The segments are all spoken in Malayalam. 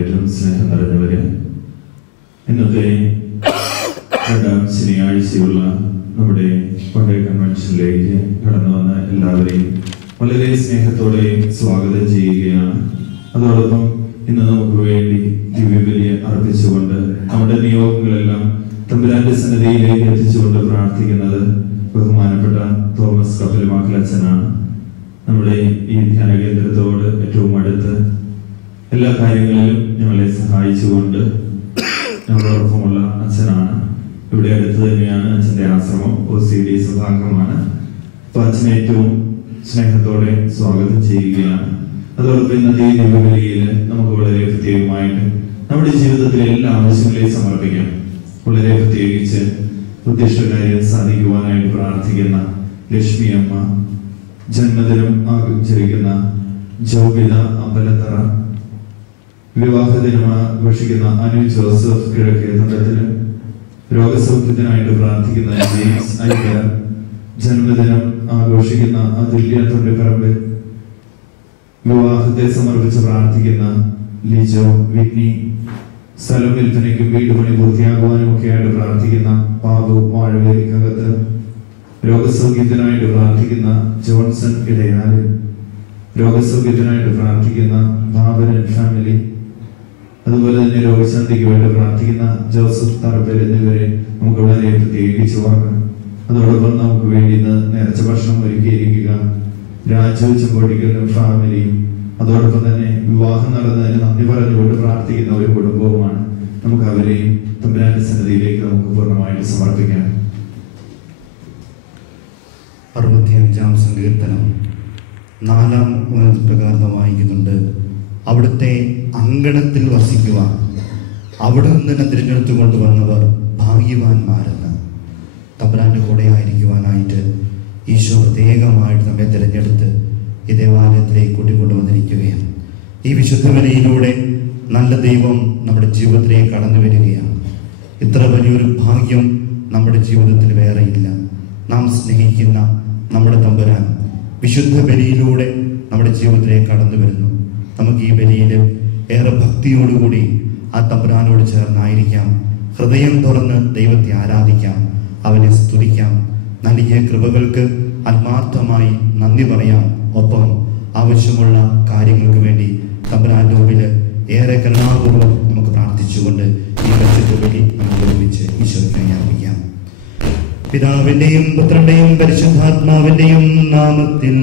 സ്നേഹം നിറഞ്ഞവര്, ഇന്നത്തെ രണ്ടാം ശനിയാഴ്ചയുള്ള നമ്മുടെ പണ്ടേ കൺവെൻഷനിലേക്ക് കടന്നു വന്ന എല്ലാവരെയും വളരെ സ്നേഹത്തോടെ സ്വാഗതം ചെയ്യുകയാണ്. അതോടൊപ്പം ഇന്ന് നമുക്ക് വേണ്ടി ദിവ്യബലി അർപ്പിച്ചുകൊണ്ട് നമ്മുടെ നിയോഗങ്ങളെല്ലാം തമ്പുരാന്റെ സന്നിധിയിലേക്ക് എത്തിച്ചുകൊണ്ട് പ്രാർത്ഥിക്കുന്നത് ബഹുമാനപ്പെട്ട തോമസ് കപ്പലുമാക്കൽ അച്ഛനാണ്. നമ്മുടെ ഈ ധ്യാന കേന്ദ്രത്തോട് ഏറ്റവും അടുത്ത് എല്ലാ കാര്യങ്ങളിലും ഞങ്ങളെ സഹായിച്ചുകൊണ്ട് ഞങ്ങളോടൊപ്പമുള്ള അച്ഛനാണ്. ഇവിടെ അടുത്ത് തന്നെയാണ് അച്ഛൻ്റെ ആശ്രമം, OCD സഭാംഗമാണ്. അപ്പോൾ അച്ഛനെ ഏറ്റവും സ്നേഹത്തോടെ സ്വാഗതം ചെയ്യുകയാണ്. അതോടൊപ്പം ഇന്നത്തെ ഈ ദിവ്യബലിയിൽ നമുക്ക് വളരെ പ്രത്യേകമായിട്ട് നമ്മുടെ ജീവിതത്തിലെ എല്ലാ ആവശ്യങ്ങളെയും സമർപ്പിക്കാം. വളരെ പ്രത്യേകിച്ച് ഉദ്ദേശകാര്യം സാധിക്കുവാനായിട്ട് പ്രാർത്ഥിക്കുന്ന ലക്ഷ്മി അമ്മ, ജന്മദിനം ആചരിക്കുന്ന ജോബിത അമ്പലത്തറ, വിവാഹദിനം ആഘോഷിക്കുന്ന അനു ജോസഫ് കിഴക്കേതണ്ടത്തിന്, രോഗസൗഖ്യത്തിനായിട്ട് പ്രാർത്ഥിക്കുന്ന ജെയിംസ് ഐക്യ, ജന്മദിനം ആഘോഷിക്കുന്ന അതുല്യ തൊണ്ടിപ്പറമ്പ്, വിവാഹത്തെ സമർപ്പിച്ച് പ്രാർത്ഥിക്കുന്ന ലിജോ വിറ്റ്നി, സ്ഥലം വിൽപ്പനയ്ക്കും വീട് പണി പൂർത്തിയാകുവാനും ഒക്കെ ആയിട്ട് പ്രാർത്ഥിക്കുന്ന ബാബു വാഴവേലിക്കകത്ത്, രോഗസൗഖ്യത്തിനായിട്ട് പ്രാർത്ഥിക്കുന്ന ജോൺസൺ ഇടയാല്, രോഗസൗഖ്യത്തിനായിട്ട് പ്രാർത്ഥിക്കുന്ന ഭാവനൻ ഫാമിലി, അതുപോലെ തന്നെ രോഗശാന്തിക്ക് വേണ്ടി പ്രാർത്ഥിക്കുന്ന ജോസഫ് തറപ്പേൽ എന്നിവരെ നമുക്ക് വളരെ പ്രത്യേകിച്ച് ഓർക്കാം. അതോടൊപ്പം നമുക്ക് വേണ്ടി ഇന്ന് നേർച്ച ഭക്ഷണം ഒരുക്കിയിരിക്കുക രാജു ചെമ്പോടിക്കലും ഫാമിലിയും, അതോടൊപ്പം തന്നെ വിവാഹം നടന്നതിന് നന്ദി പറഞ്ഞുകൊണ്ട് പ്രാർത്ഥിക്കുന്ന ഒരു കുടുംബവുമാണ്. നമുക്ക് അവരെയും തമ്പുരാന്റെ സന്നിധിയിലേക്ക് നമുക്ക് പൂർണ്ണമായിട്ട് സമർപ്പിക്കാം. 65-ാം സങ്കീർത്തനം 4-ാം പ്രകാരം വായിക്കുന്നുണ്ട്. അവിടുത്തെ അങ്കണത്തിൽ വസിക്കുവാൻ അവിടെ നിന്ന് തിരഞ്ഞെടുത്തു കൊണ്ടുവന്നവർ ഭാഗ്യവാന്മാരെന്ന്. തമ്പുരാന്റെ കൂടെ ആയിരിക്കുവാനായിട്ട് ഈശോ പ്രത്യേകമായിട്ട് നമ്മെ തിരഞ്ഞെടുത്ത് ഈ ദേവാലയത്തിലേക്ക് കൂട്ടിക്കൊണ്ടുവന്നിരിക്കുകയാണ്. ഈ വിശുദ്ധ ബലിയിലൂടെ നല്ല ദൈവം നമ്മുടെ ജീവിതത്തിലേക്ക് കടന്നു വരികയാണ്. ഇത്ര വലിയൊരു ഭാഗ്യം നമ്മുടെ ജീവിതത്തിൽ വേറെയില്ല. നാം സ്നേഹിക്കുന്ന നമ്മുടെ തമ്പുരാൻ വിശുദ്ധ ബലിയിലൂടെ നമ്മുടെ ജീവിതത്തിലേക്ക് കടന്നു വരുന്നു. നമുക്ക് ഈ ബലിയിൽ ഏറെ ഭക്തിയോടുകൂടി ആ തമ്പുരാനോട് ചേർന്നായിരിക്കാം. ഹൃദയം തുറന്ന് ദൈവത്തെ ആരാധിക്കാം, അവനെ സ്തുതിക്കാം, നൽകിയ കൃപകൾക്ക് ആത്മാർത്ഥമായി നന്ദി പറയാം. ഒപ്പം ആവശ്യമുള്ള കാര്യങ്ങൾക്ക് വേണ്ടി തമ്പുരാന്റെ മുമ്പിൽ ഏറെ കരുണാപൂർവ്വം നമുക്ക് പ്രാർത്ഥിച്ചുകൊണ്ട് ഈ പരിശുദ്ധ ബലി നമുക്ക് ഒരുമിച്ച് ഈശോയ്ക്ക് അർപ്പിക്കാം. പിതാവിന്റെയും പുത്രന്റെയും പരിശുദ്ധാത്മാവിന്റെയും നാമത്തിൽ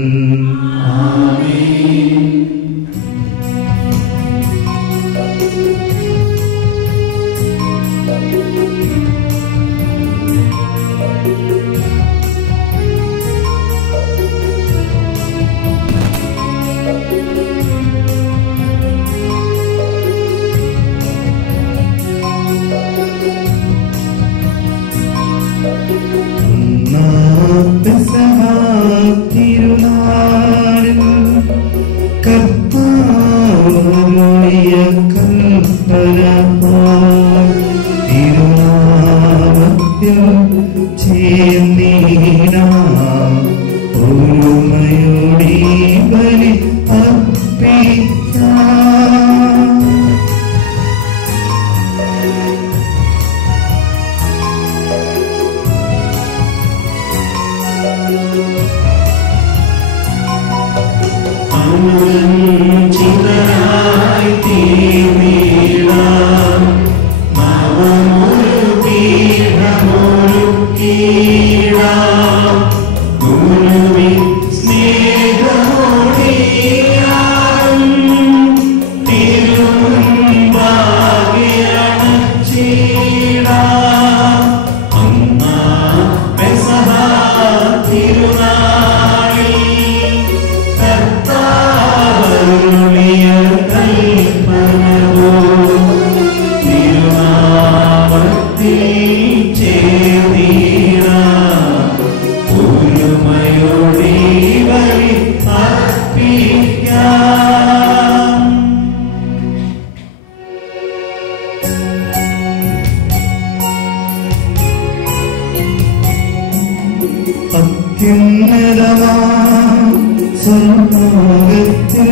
സർവോഗത്തിൽ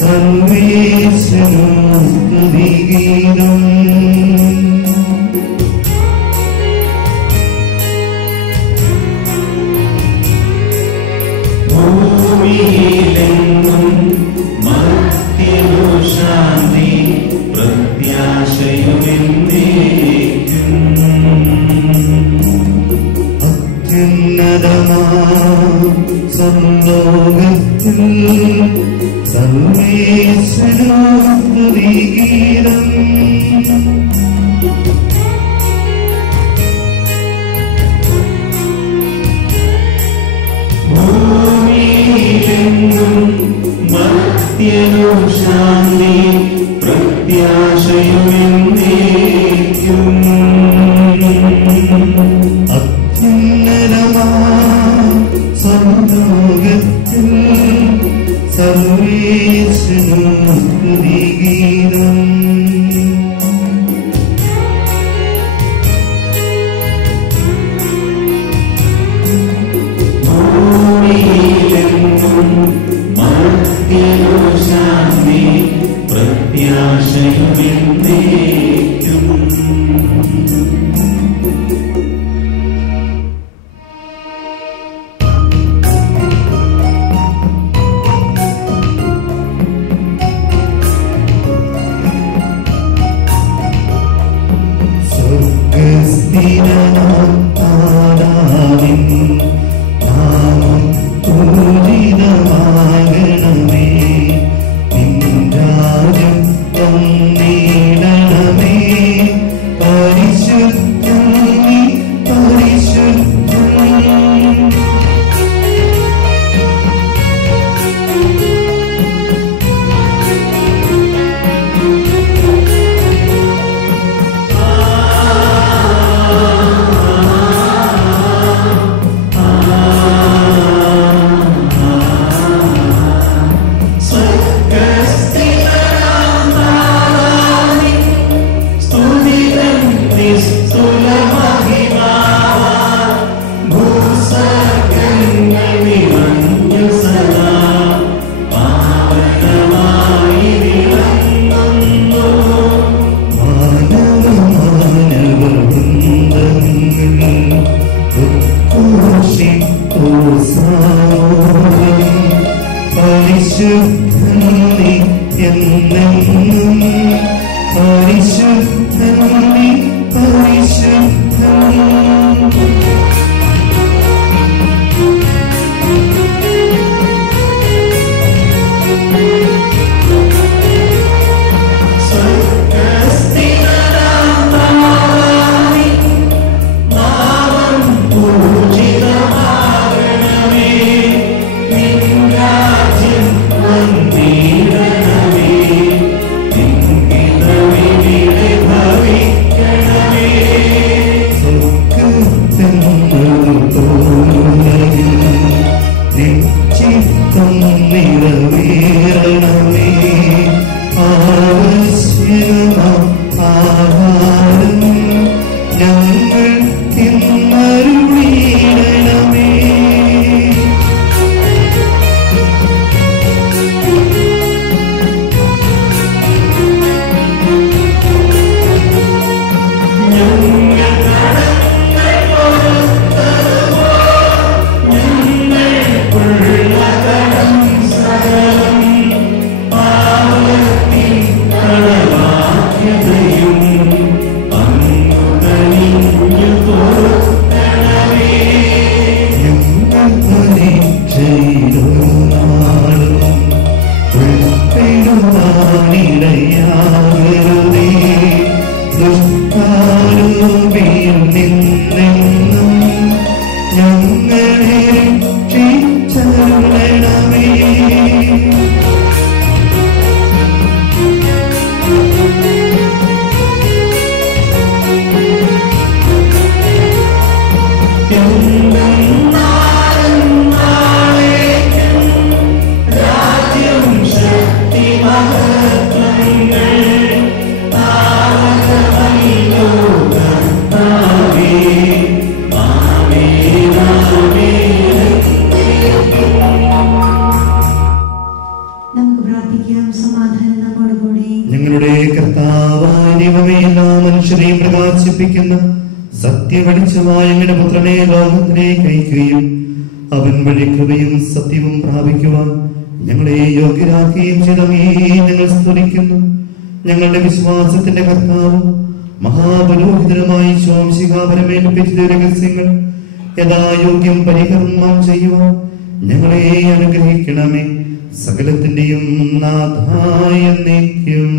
സർവേശ്വര സ്തുതിഗീതം. ഭൂമിയിലെങ്ങും മർത്യനു ശാന്തി പ്രത്യാശയുമെന്നേക്കും. അത്യുന്നതമാം സർവ്വലോകത്തിൽ സർവേശ്വരനു സ്തുതിഗീതം. ഭൂമിയിലെങ്ങും മർത്യനു ശാന്തി പ്രത്യാശയുമെന്നേക്കും. അത്യുന്നതമാം സർവ്വലോകത്തിൽ സർവേശ്വരനു സ്തുതിഗീതം. ഭൂമിയിലെങ്ങും മർത്യനു ശാന്തി പ്രത്യാശയുമെന്നേക്കും. സ്വർഗ്ഗസ്ഥിരനാം താരാവിൻ നാമം പൂജിതമാകണമേ. നിൻ രാജ്യം വന്നിടണമേ. പരിശുദ്ധൻ നീ പരിശുദ്ധൻ. പരിശുദ്ധൻ നീ എന്നെന്നും പരിശുദ്ധൻ നീ പരിശുദ്ധൻ. ചിത്തം നിറവേറണമേ. ആവശ്യമാം ആഹാരം ഞങ്ങൾ തിന്നരുളിയിടണമേ. രാജ്യം ശക്തി മഹത്വങ്ങൾ കർത്താവായ ദൈവമേ, എല്ലാ മനുഷ്യരെയും പ്രകാശിപ്പിക്കുന്ന സത്യവെളിച്ചമായ അങ്ങയുടെ പുത്രനെ ലോകത്തിലേക്ക് അയക്കുകയും അവൻ വഴി കൃപയും സത്യവും പ്രാപിക്കുവാൻ ഞങ്ങളെ യോഗ്യരാക്കുകയും ചെയ്തമേ ഞങ്ങൾ സ്തുതിക്കുന്നു. ഞങ്ങളുടെ വിശ്വാസത്തിന്റെ കർത്താവും മഹാപുരോഹിതനുമായി ശോംശികാപരമേൽപ്പിച്ച രഹസ്യങ്ങൾ യഥായോഗ്യം പരികർമ്മം ചെയ്യുവാൻ ഞങ്ങളെ അനുഗ്രഹിക്കണമേ. സകലത്തിന്റെയും നാഥായ എന്നേക്കും.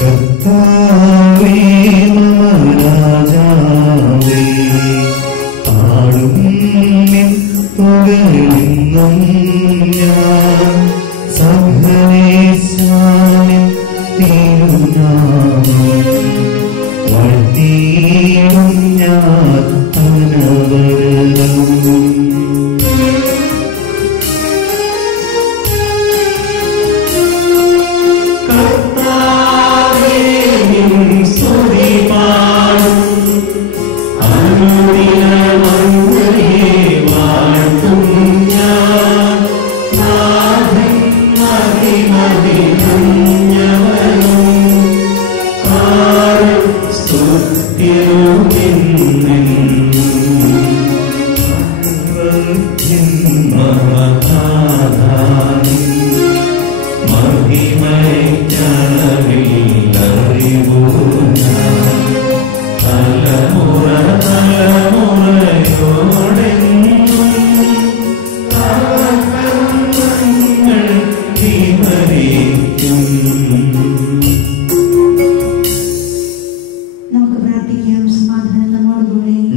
കർത്താവേ മമ രാജാവേ, പാടും നിൻ പുകഴ്ന്നും ഞാൻ സകലേശാനിൻ തിരുനാമം വാഴ്ത്തിയിടും ഞാൻ അനവരതം.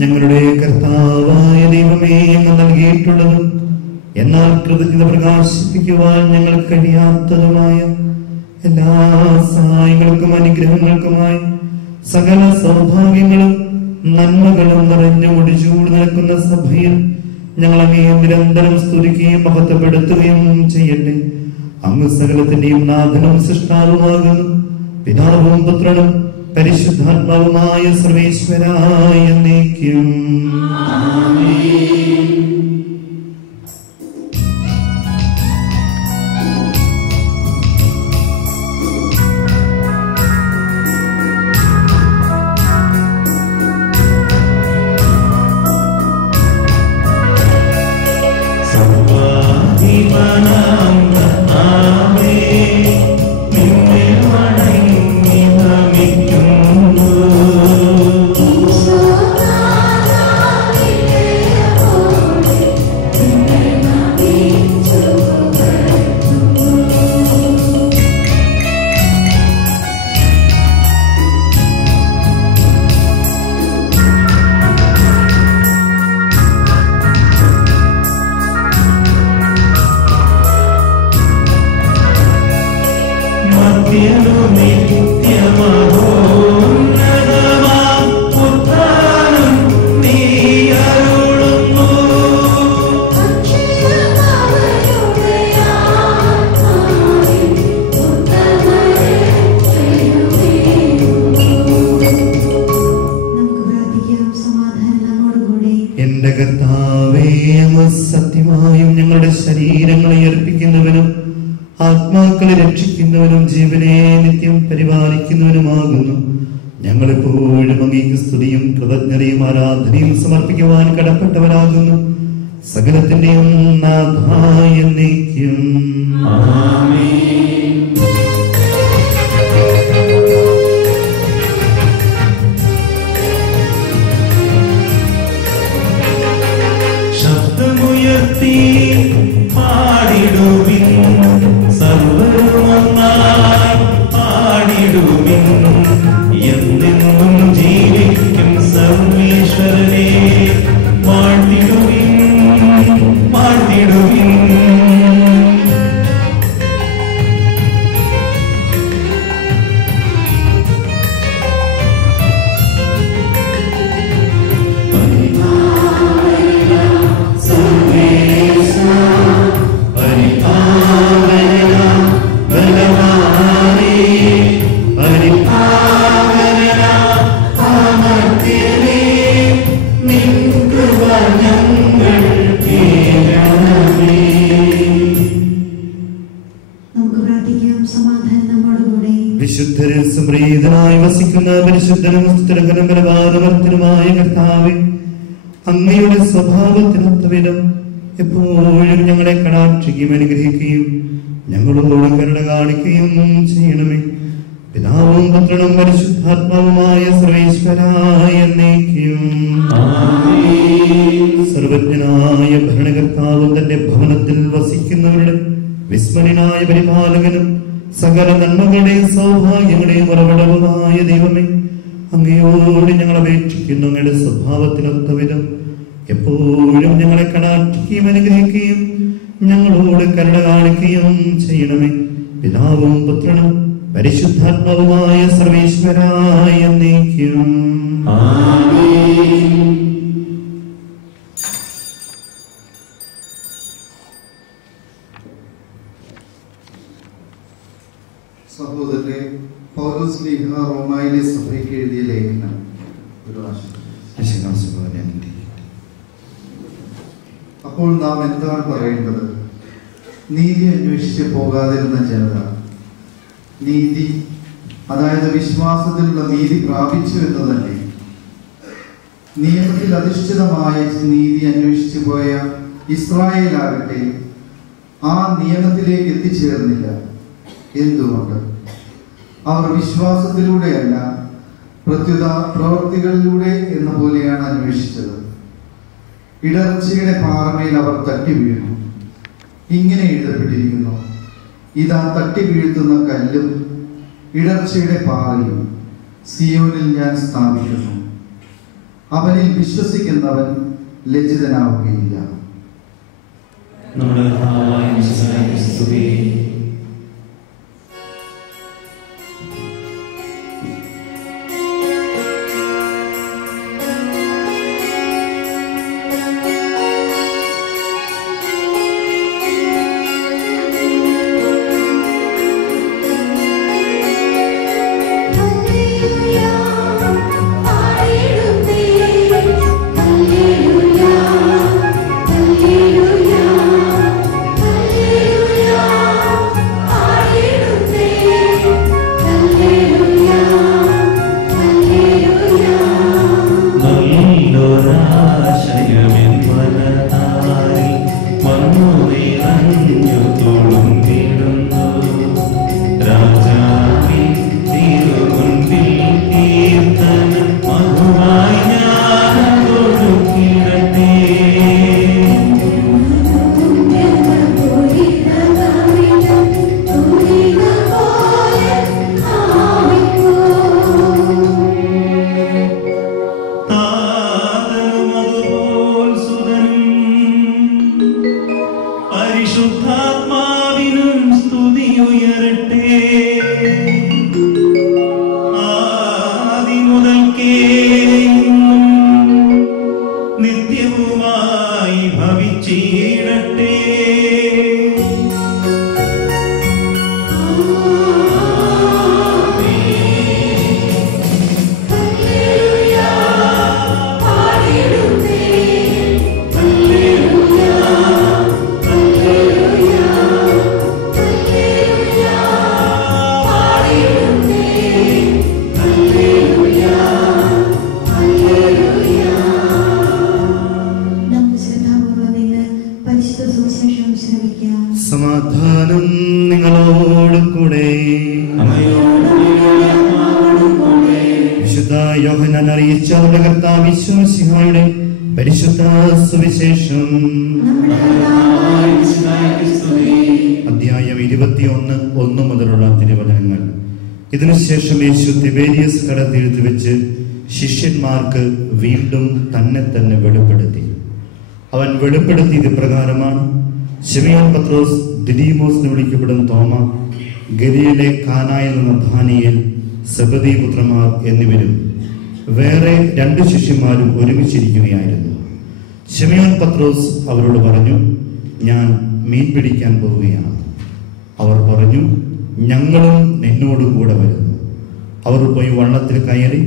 ഞങ്ങളുടെ കർത്താവായ ദൈവമേ, അങ്ങ് നൽകിയിട്ടുള്ളതും എന്നാൽ കൃതജ്ഞത പ്രകാശിപ്പിക്കുവാൻ ഞങ്ങൾ കഴിയാത്തതുമായ എല്ലാ സഹായങ്ങൾക്കും അനുഗ്രഹങ്ങൾക്കുമായി സകല സൗഭാഗ്യങ്ങളും നന്മകളും നിറഞ്ഞു ഒടിച്ചൂട് നിൽക്കുന്ന സഭയിൽ ഞങ്ങൾ അങ്ങേ നിരന്തരം സ്തുതിക്കുകയും മഹത്വപ്പെടുത്തുകയും ചെയ്യട്ടെ. അങ്ങ് സകലത്തിന്റെയും നാഥനും സൃഷ്ടാവുമാകുന്നു. പിതാവും പുത്രനും പരിശുദ്ധാത്മാവുമായ സർവേശ്വരായ എന്നേക്കും. എന്റെ കർത്താവേ, അങ്ങ് സത്യമായും ഞങ്ങളുടെ ശരീരങ്ങളെ അർപ്പിക്കുന്നവനും ആത്മാക്കളെ രക്ഷിക്കുന്നവനും ജീവനെ നിത്യം പരിപാലിക്കുന്നവനുമാകുന്നു. ഞങ്ങളെപ്പോഴും അങ്ങേക്ക് സ്തുതിയും കൃതജ്ഞതയും ആരാധനയും സമർപ്പിക്കുവാൻ കടപ്പെട്ടവരാകുന്നു. സകലത്തിന്റെയും നാഥായ എന്നേക്കും. ശബ്ദമുയർത്തി പാടിടുവിൻ, സർവ്വരുമൊന്നായി പാടിടുവിൻ. എന്നെന്നും ജീവിക്കും സർവീശ്വരനെ വാഴ്ത്തിടുവിൻ, വാഴ്ത്തിടുവിൻ. വിശുദ്ധരിൽ സംപ്രീതനായി വസിക്കുന്ന പരിശുദ്ധനും സ്ഥിരകനും ബലവാദമർത്തനുമായ കർത്താവേ, അങ്ങയുടെ സ്വഭാവത്തിനൊത്തവിധം എപ്പോഴും ഞങ്ങളെ കടാക്ഷിക്കുകയും അനുഗ്രഹിക്കുകയും ഞങ്ങളോട് കരുണ കാണിക്കുകയും ചെയ്യണമേ. പിതാവും പുത്രനും പരിശുദ്ധാത്മാവുമായ സർവേശ്വരായ എന്നേക്കും. സർവജ്ഞനായ ഭരണകർത്താവും തന്റെ ഭവനത്തിൽ വസിക്കുന്നവരുടെ വിസ്മരണനായ പരിപാലകനും സകല നന്മകളുടെയും സൗഭാഗ്യങ്ങളുടെയും ഉറവിടവുമായ ദൈവമേ, അങ്ങയോട് ഞങ്ങൾ അപേക്ഷിക്കുന്നു. അങ്ങയുടെ സ്വഭാവത്തിനൊത്ത വിധം എപ്പോഴും ഞങ്ങളെ കടാക്ഷിക്കുകയും അനുഗ്രഹിക്കുകയും ഞങ്ങളോട് കരുണ കാണിക്കുകയും ചെയ്യണമേ. പിതാവും പുത്രനും പരിശുദ്ധാത്മാവുമായ സർവേശ്വരായ എന്നേക്കും. സഹോദരരെ, പൗലോസ് ശ്ലീഹ റോമായിലെ സഭയ്ക്ക് എഴുതിയ ലേഖനം. അപ്പോൾ നാം എന്താണ് പറയേണ്ടത്? നീതി അന്വേഷിച്ച് പോകാതിരുന്ന ജനത നീതി, അതായത് വിശ്വാസത്തിലുള്ള നീതി പ്രാപിച്ചു എന്ന് തന്നെ. നിയമത്തിൽ അധിഷ്ഠിതമായ നീതി അന്വേഷിച്ചു പോയ ഇസ്രായേലാകട്ടെ ആ നിയമത്തിലേക്ക് എത്തിച്ചേർന്നില്ല. എന്തുകൊണ്ട്? അവർ വിശ്വാസത്തിലൂടെയല്ല, പ്രത്യുത പ്രവൃത്തികളിലൂടെ എന്ന പോലെയാണ് അന്വേഷിച്ചത്. ഇടർച്ചയുടെ പാറമേൽ അവർ തട്ടി വീണു. ഇങ്ങനെ എഴുതപ്പെട്ടിരിക്കുന്നു: ഇതാ തട്ടി വീഴ്ത്തുന്ന കല്ലും ഇടർച്ചയുടെ പാറയും സിയോനിൽ ഞാൻ സ്ഥാപിക്കുന്നു, അവനിൽ വിശ്വസിക്കുന്നവൻ ലജ്ജിതനാവുകയില്ല. സമാധാനം നിങ്ങളോട് കൂടെ. വിശുദ്ധ യോഹന്നാൻ അറിയിച്ച അവരുടെ കർത്താവ് മിശിഹായുടെ പരിശുദ്ധ സുവിശേഷം. അധ്യായം 21 1 മുതലുള്ള തിരുവചനങ്ങൾ. ഇതിനുശേഷം യേശു തിബേരിയസ് കടൽത്തീരത്ത് വെച്ച് ശിഷ്യന്മാർക്ക് വീണ്ടും തന്നെ തന്നെ വെളിപ്പെടുത്തി. അവൻ വെളിപ്പെടുത്തിയത് ഇപ്രകാരമാണ്: ശിമയോൻ പത്രോസ്, ദിദീമോസ് എന്ന് വിളിക്കപ്പെടുന്ന തോമ, ഗലീലയിലെ കാനായിൽ നിന്ന് നാഥാനിയേൽ, സെബദീ പുത്രന്മാർ എന്നിവരും വേറെ 2 ശിഷ്യന്മാരും ഒരുമിച്ചിരിക്കുകയായിരുന്നു. ശിമയോൻ പത്രോസ് അവരോട് പറഞ്ഞു: ഞാൻ മീൻ പിടിക്കാൻ പോവുകയാണ്. അവർ പറഞ്ഞു: ഞങ്ങളും നിന്നോട് കൂടെ വരുന്നു. അവർ പോയി വള്ളത്തിൽ കയറി.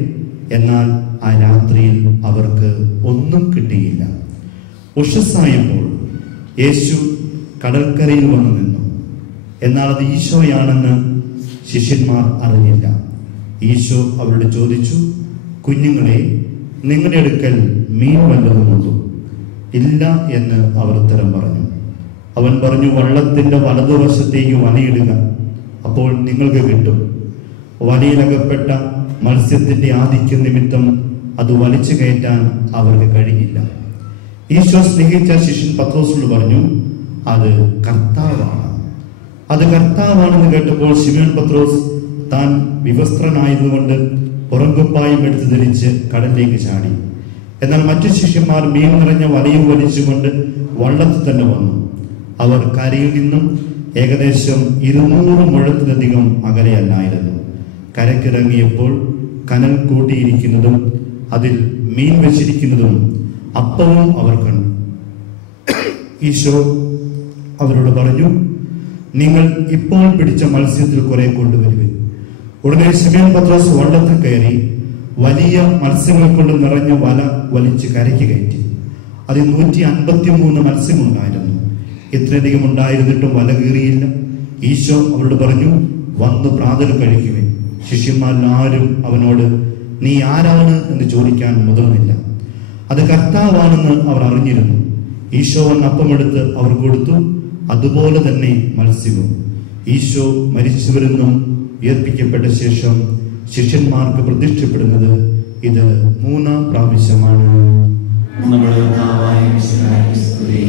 എന്നാൽ ആ രാത്രിയിൽ അവർക്ക് ഒന്നും കിട്ടിയില്ല. ഉഷസ്സായപ്പോൾ യേശു കടൽക്കരയിൽ വന്നു നിന്നു. എന്നാൽ അത് ഈശോയാണെന്ന് ശിഷ്യന്മാർ അറിഞ്ഞില്ല. ഈശോ അവരോട് ചോദിച്ചു, കുഞ്ഞുങ്ങളെ, നിങ്ങളുടെ അടുക്കൽ മീൻ വല്ലതുമുണ്ടോ? ഇല്ല എന്ന് അവർ ഉത്തരം പറഞ്ഞു. അവൻ പറഞ്ഞു, വള്ളത്തിന്റെ വലതുവശത്തേക്ക് വലയിടുക, അപ്പോൾ നിങ്ങൾക്ക് കിട്ടും. വലയിലകപ്പെട്ട മത്സ്യത്തിന്റെ ആധിക്യ നിമിത്തം അത് വലിച്ചു കയറ്റാൻ അവർക്ക് കഴിഞ്ഞില്ല. ഈശോ സ്നേഹിച്ച ശിഷ്യൻ പത്രോസിനോട് പറഞ്ഞു, അത് കർത്താവാണ്. അത് കർത്താവാണെന്ന് കേട്ടപ്പോൾ ശിമോൻ പത്രോസ് താൻ വിവസ്ത്രനായതുകൊണ്ട് പുറംകുപ്പായം എടുത്ത് ധരിച്ച് കടലിലേക്ക് ചാടി. എന്നാൽ മറ്റു ശിഷ്യന്മാർ മീൻ നിറഞ്ഞ വലയും വലിച്ചുകൊണ്ട് വള്ളത്തിൽ തന്നെ വന്നു. അവർ കരയിൽ നിന്നും ഏകദേശം 200 മുഴത്തിലധികം അകലെയല്ലായിരുന്നു. കരക്കിറങ്ങിയപ്പോൾ കനൽ കൂട്ടിയിരിക്കുന്നതും അതിൽ മീൻ വെച്ചിരിക്കുന്നതും അപ്പവും അവർ കണ്ടു. ഈശോ അവരോട് പറഞ്ഞു, നിങ്ങൾ ഇപ്പോൾ പിടിച്ച മത്സ്യത്തിൽ കുറെ കൊണ്ടുവരുവിൻ. ഉടനെ ശിമോൻ പത്രോസ് വള്ളത്തിൽ കയറി വലിയ മത്സ്യങ്ങൾ കൊണ്ട് നിറഞ്ഞ വല വലിച്ച് കരയ്ക്ക് കയറ്റി. അതിൽ 153 മത്സ്യമുണ്ടായിരുന്നു. ഇത്രയധികം ഉണ്ടായിരുന്നിട്ടും വല കീറിയില്ല. ഈശോ അവരോട് പറഞ്ഞു, വന്ന് പ്രാതൽ കഴിക്കുവിൻ. ശിഷ്യന്മാരിൽ ആരും അവനോട് നീ ആരാണ് എന്ന് ചോദിക്കാൻ മുതിർന്നില്ല. അത് കർത്താവാണെന്ന് അവർ അറിഞ്ഞിരുന്നു. ഈശോ വന്ന് അപ്പമെടുത്ത് അവർ കൊടുത്തു. അതുപോലെ തന്നെ മത്സ്യവും. ഈശോ മരിച്ചവരിൽ നിന്നും ഉയർപ്പിക്കപ്പെട്ട ശേഷം ശിഷ്യന്മാർക്ക് പ്രതിഷ്ഠപ്പെടുന്നത് ഇത് 3-ാം പ്രാവശ്യമാണ്. നമ്മുടെ കർത്താവായ യേശുക്രിസ്തുവേ